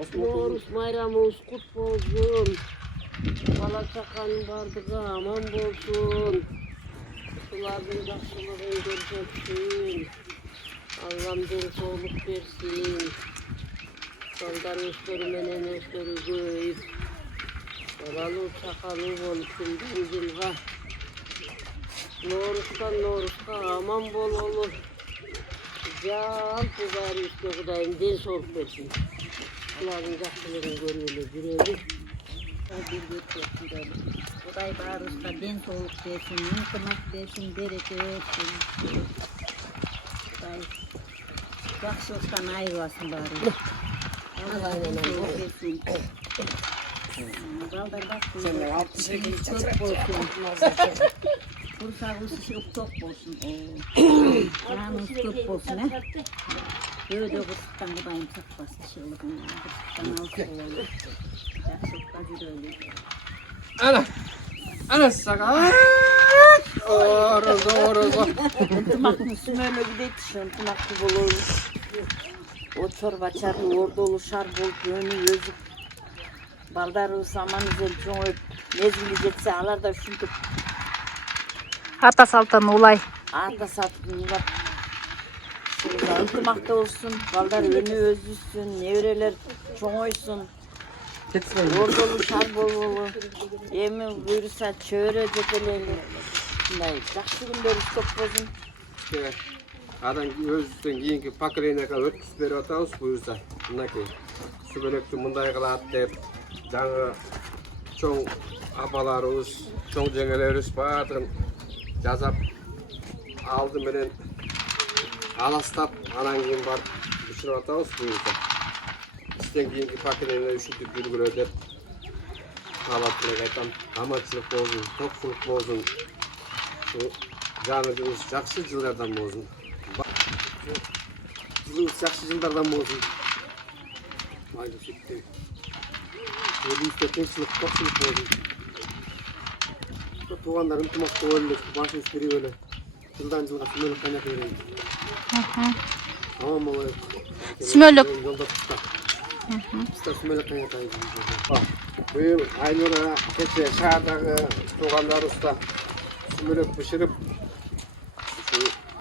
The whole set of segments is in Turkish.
Noğuz bayramımız kutlu olsun. Bala çakanın bardığı aman olsun. Suların yaşlılığını göreceksin. Allah'ım deniz soğuk versin. Sondan üstleri menen üstleri göyüp. Balalı çakalı olup günden yılga. Noğuz'dan aman bol olur. Can kuzarı üstüne kudayım den soğuk versin. Suların yaşlılığını görüyorlar birevi. Kuday barışta den soğuk versin, yıkımak versin, bereket versin. Kuday yaxşılıktan ayırmasın bari. Allah soğuk versin. Balдар bak, çok olsun. Kursağımız şişip çok olsun. Kanımız çok olsun. Böyle kursaktan kudayım saklasın şığlıkını. Kursaktan alsın olur. Yaxşılıktan yürüyelim. Ana sakal. Orada. Tımaklı sümöyle gideydi, tımaklı bulur. O çorba çarlı orada olur, şar bol, gönü özüp. Baldarı saman güzel çoğup, mezgili geçse alar da şuntup. Ата салтан улай. Ata satıp ulap. Tımakta olsun, baldar önü özüsün, nevreler çoğuysun. Orada olur, şar bol olur. Emin buyursa çöre cepelerle. Yaxşı günler istop bozun. İşte adam özüsten keyinki pakireyine kadar ötküsü beri atağız buyursa. Bundan su bölüktü bunday kılaat deyip. Dağı çoğun abalarımız, çoğun cengelerimiz batırın. Yazap aldım beni. Alastap anan gibi var. Düşünü atağız buyursa. İsten keyinki pakireyine üşütüp yürgür ödep. Halatına kaytan amaçlık bozun, toksuluk bozun. Şu canımız жақсы жылдардан болсын. Жылымыз жақсы жылдардан болсын. Айды сөйтті. Елімізде тыңшылық, тоқшылық болсын. Туғандар ынтымақты ойлы, басын үстері өлі. Жылдан жылға сүмелік қайнақ берейін. Аман болайық. Сүмелік. Жолда тұста. Тұста сүмелік қайнақ айып. Биыл Айнұра кеше шаһардағы туғандар ұста сүмелік пішіріп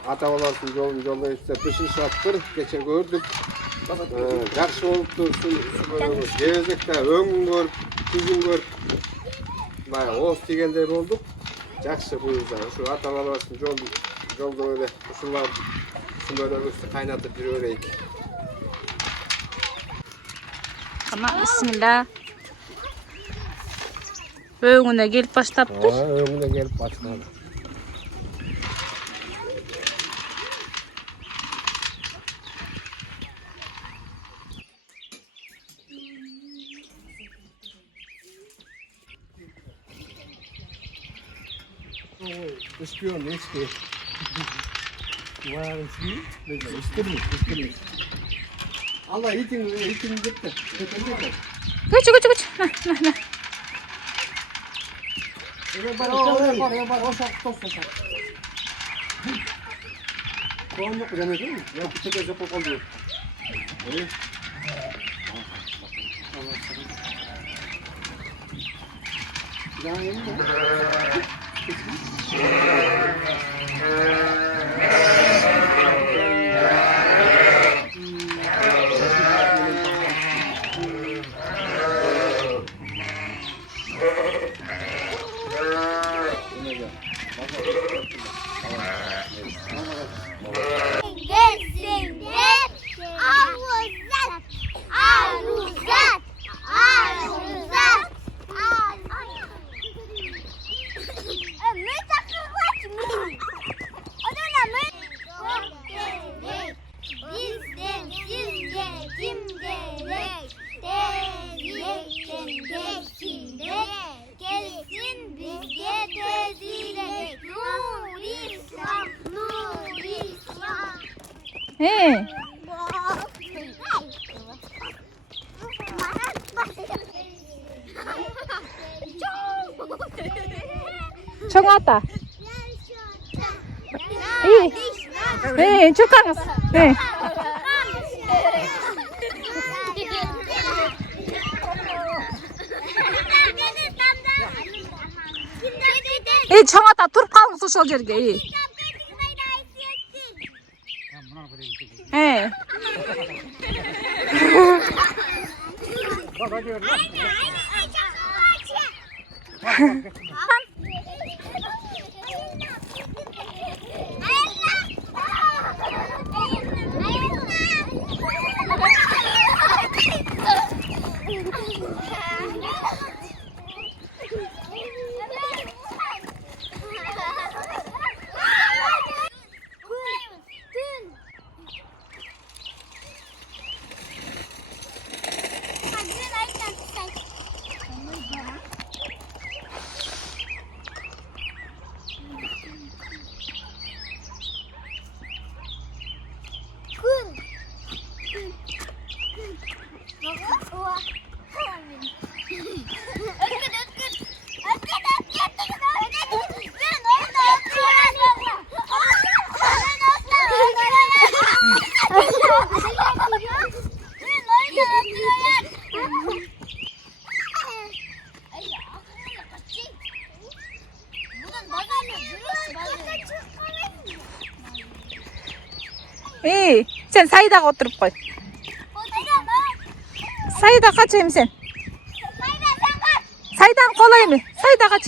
ата баласын жолда етсе пішір шаттыр, кеше көрдік. Жақсы болып тұрсын, жезікті өңін көріп, күзін көріп. Ос дегендей болдық. Жақсы бұйырса, ата баласын жолда öyle ұшылап, сүмелігісті қайнатып жүре берейік. Ama bismillah. Öğüne gelip başlaptık. Öğüne gelip başladı. İstiyor ne istiyor? Var istiyor. İstemiyor. Allah itin gitti. Güç. Var, o şarkı tosun. Soğan yok mu değil mi? Yok, bir tek yapıp oluyor. Öyle. Daha yeni mi? He. Çok ata. İyi. Çok az. чоң ата туруп калыңыз ошол жерге. Sen 사이다가 отырып қой. 사이다 қач ем сен. Сайдан қолай ме? Сайда қач.